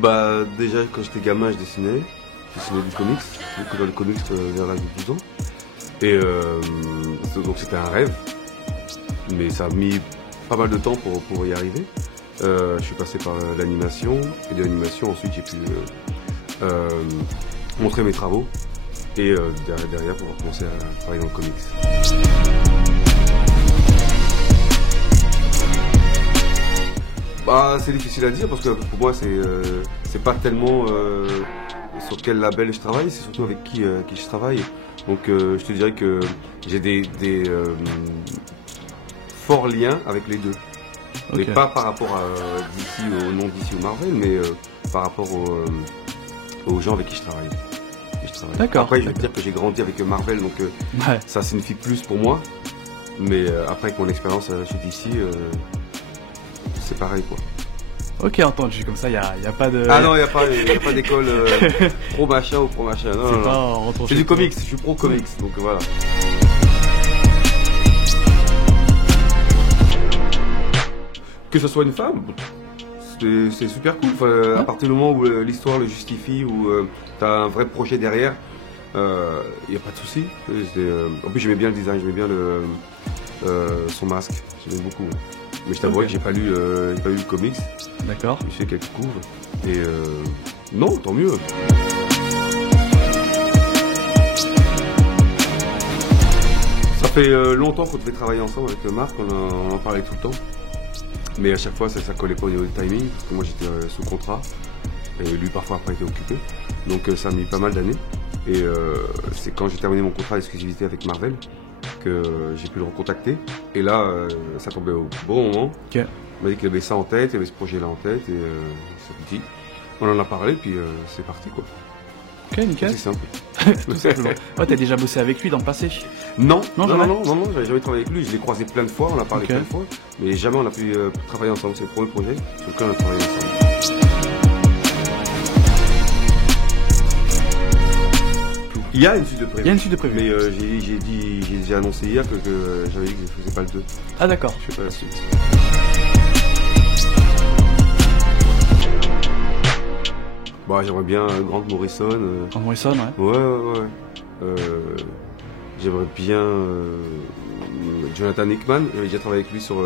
Bah déjà quand j'étais gamin je dessinais du comics, j'ai découvert le comics vers l'âge de 12 ans. Et donc c'était un rêve, mais ça a mis pas mal de temps pour y arriver. Je suis passé par l'animation, et de l'animation ensuite j'ai pu montrer mes travaux et derrière pour commencer à travailler dans le comics. Bah, c'est difficile à dire parce que pour moi c'est pas tellement sur quel label je travaille, c'est surtout avec qui je travaille. Donc je te dirais que j'ai des forts liens avec les deux. Okay. Mais pas par rapport à DC, au nom DC ou Marvel, mais par rapport aux gens avec qui je travaille. D'accord. Après je vais te dire que j'ai grandi avec Marvel, donc ça signifie plus pour moi. Mais après avec mon expérience chez DC, c'est pareil quoi. Ok, entendu, comme ça, y a pas de... Ah non, y a pas d'école pro machin ou pro machin. Non, non. C'est du comics, je suis pro comics, donc voilà. Que ce soit une femme, c'est super cool. Enfin, à partir du moment où l'histoire le justifie, où t'as un vrai projet derrière, y a pas de souci. En plus, j'aimais bien le design, j'aimais bien son masque, j'aimais beaucoup. Mais je t'avoue que j'ai pas lu le comics. D'accord. J'ai fait quelques couves. Et non, tant mieux. Ça fait longtemps qu'on devait travailler ensemble avec Marc, on en parlait tout le temps. Mais à chaque fois, ça collait pas au niveau du timing, parce que moi j'étais sous contrat. Et lui parfois après était occupé. Donc ça a mis pas mal d'années. Et c'est quand j'ai terminé mon contrat d'exclusivité avec Marvel que j'ai pu le recontacter. Et là, ça tombait au bon moment. Okay. Il m'a dit qu'il avait ça en tête, il avait ce projet-là en tête. Et ça dit, on en a parlé, puis c'est parti quoi. Ok, nickel. C'est simple. Tout simplement. Ouais, t'as déjà bossé avec lui dans le passé? Non, j'avais jamais travaillé avec lui. Je l'ai croisé plein de fois, on a parlé plein de fois. Mais jamais on a pu travailler ensemble. C'est le premier projet sur lequel on a travaillé ensemble. Il y a une suite de prévu. Mais j'ai déjà annoncé hier que j'avais dit que je faisais pas le 2. Ah d'accord. Je fais pas la suite. Bah, j'aimerais bien Grant Morrison. Grant Morrison, ouais. Ouais. J'aimerais bien Jonathan Hickman. J'avais déjà travaillé avec lui sur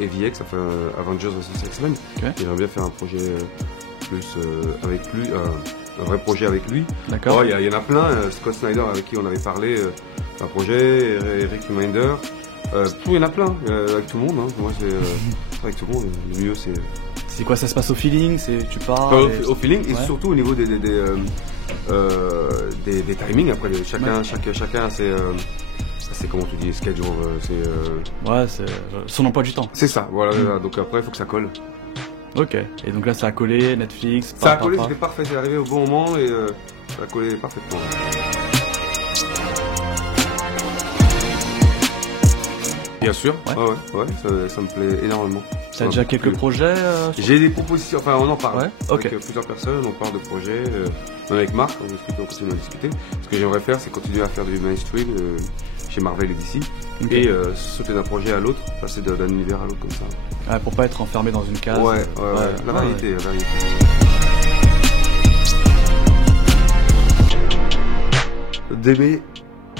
AVX, enfin Avengers vs X-Men. Okay. J'aimerais bien faire un projet plus avec lui, un vrai projet avec lui. D'accord. Il y en a plein. Scott Snyder avec qui on avait parlé, un projet. Eric Reminder. Il y en a plein avec tout le monde. Hein. Moi, c'est avec tout le monde. Le mieux, c'est. C'est quoi, ça se passe au feeling? Tu parles au feeling et surtout au niveau des timings. Après, chacun c'est comment tu dis, schedule, c'est son emploi du temps. C'est ça, voilà. Donc après, il faut que ça colle. Ok, et donc là, ça a collé, Netflix. Ça a collé, c'était parfait, c'est arrivé au bon moment et ça a collé parfaitement. Bien sûr, ouais, ça me plaît énormément. T'as déjà quelques projets J'ai des propositions, enfin on en parle avec plusieurs personnes, on parle de projets, même avec Marc, on continue à discuter. Ce que j'aimerais faire, c'est continuer à faire du mainstream chez Marvel et DC, et sauter d'un projet à l'autre, passer d'un univers à l'autre comme ça. Ah, pour pas être enfermé dans une case. Ouais. La variété.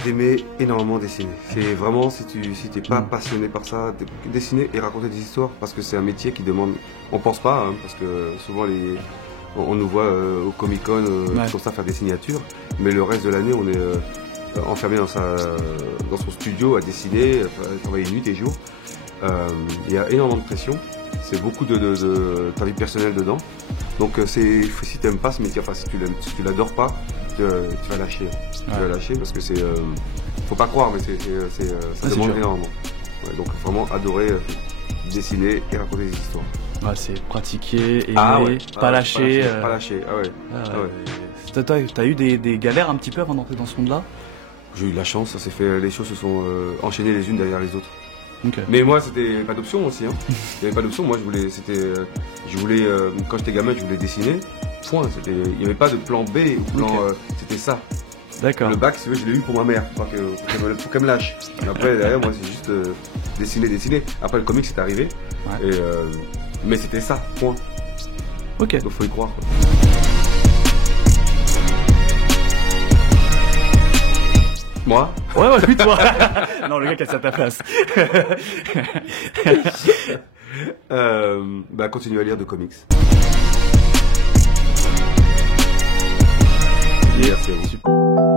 D'aimer énormément dessiner. C'est vraiment, si t'es pas passionné par ça, dessiner et raconter des histoires, parce que c'est un métier qui demande, on pense pas, parce que souvent on nous voit au Comic-Con comme ça faire des signatures, mais le reste de l'année on est enfermé dans son studio à dessiner, à travailler nuit et jour. Il y a énormément de pression, c'est beaucoup de ta vie personnelle dedans, donc si t'aimes pas ce métier, enfin si tu l'adores pas, tu vas lâcher. Tu vas lâcher parce que faut pas croire, mais ça demande énormément. Ouais, donc vraiment adorer dessiner et raconter des histoires. Ouais, c'est pratiquer, aimer, pas lâcher. Pas lâcher, T'as eu des galères un petit peu avant d'entrer dans ce monde-là? J'ai eu de la chance, les choses se sont enchaînées les unes derrière les autres. Okay. Mais moi, c'était pas d'option aussi. Hein. Il n'y avait pas d'option. Moi, je voulais, quand j'étais gamin, je voulais dessiner. Point. Il n'y avait pas de plan B ou plan. C'était ça. D'accord. Le bac, si tu veux, je l'ai eu pour ma mère, pour qu'elle me lâche. Mais après, derrière, moi, c'est juste dessiner. Après, le comics, c'est arrivé. Ouais. Mais c'était ça, point. Ok. Donc, faut y croire, quoi. Moi? Ouais, oui, toi. Non, le gars qui a à ta place. Continue à lire de comics. Yeah. Merci à vous. Super.